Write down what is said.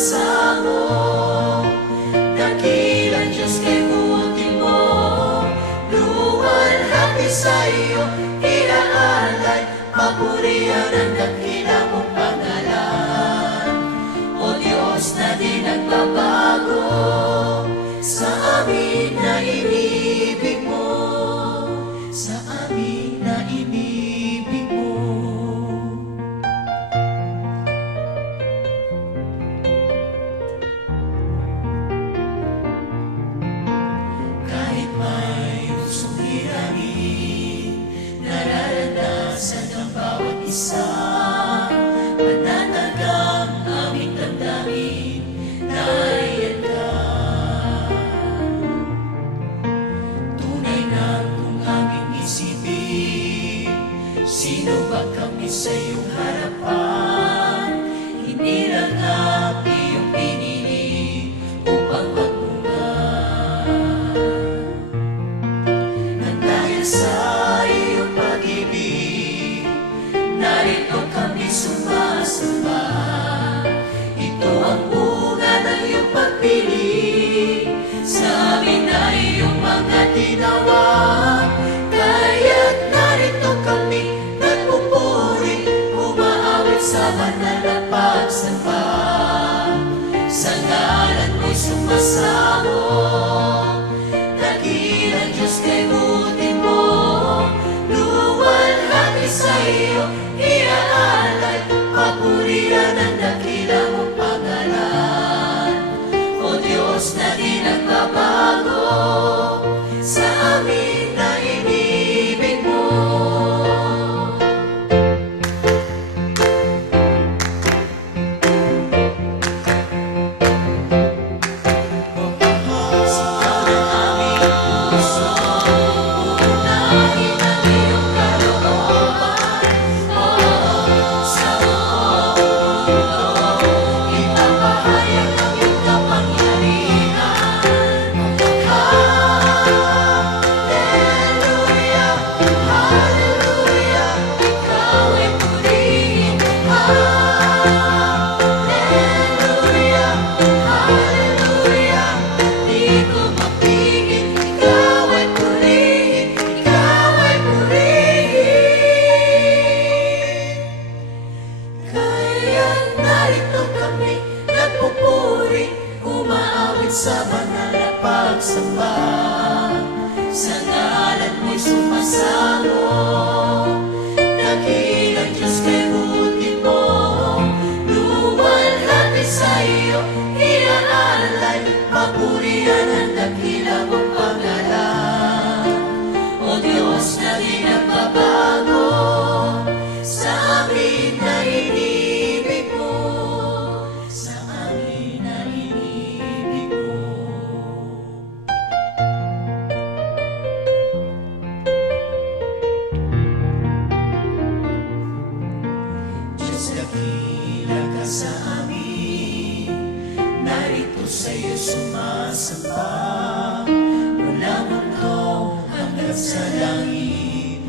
sumasamo. Dakilang Diyos kay buti mo, luwalhati sa iyo inaalay, papurihan ang dakila mong pangalan. O Diyos na di nagbabago, sa amin na inibig mo, sa amin na inibig mo. Kahit may suliranin, nararanasan ng bawat isa, pananagang aming damdamin, nariyan ka. Tunay na kung aming isipin, sino ba kami sa iyong harapan? Hindi lang ang iyong pinili upang magmunga. Nang dahil sa iyong pag-ibig, narito kami sumasamba. Ito ang bunga ng iyong pagpili, sa amin na iyong mga tinawag. Kaya't narito kami nagpupuri, umaawit sa banal na pagsamba. Sa ngalan mo'y sumasamo, dakilang Diyos kay buti mo, luwalhati sa iyo iaalay, papurihan ang dakila mong pangalan. O Diyos na di nagbabago, sa amin na inibig mo. Sigaw ng aming puso, unahin ang iyong kalooban. Sa buong mundo, ipapahayag ang iyong kapangyarihan. Hallelujah, hallelujah, ikaw ay purihin. Hallelujah, hallelujah, di ko mapigil, ikaw ay purihin, ikaw ay purihin. Kaya't narito kami nagpupuri, umaawit sa banal na pagsamba. Sa ngalan mo'y sumasamo, dakilang Diyos kay buti mo, luwalhati sa iyo inaalay, papurihan ang dakila mong pangalan. O Diyos na di nagbabago, sa amin na inibig mo, sa amin na inibig mo. Diyos dakila ka sa amin, narito sa iyo sumasamba. Mula mundo hanggang sa langit,